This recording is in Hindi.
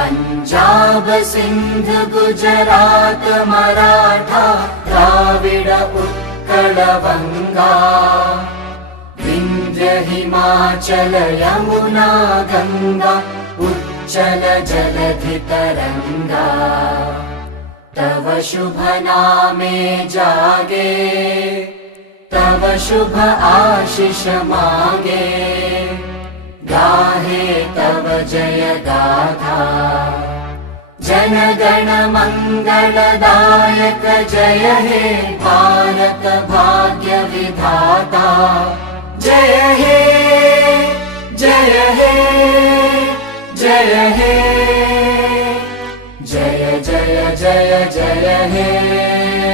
पंजाब सिंध गुजरात मराठा द्राविड उत्कल वंगा विंध्य हिमाचल यमुना गंगा उच्चल जलधि तरंगा तव शुभ नामे जागे तव शुभ आशीष मागे गाहे तव जय गाथा जन गण मंगलदायक जय हे भारत भाग्य विधाता जय हे जय हे जय हे जय जय जय जय हे।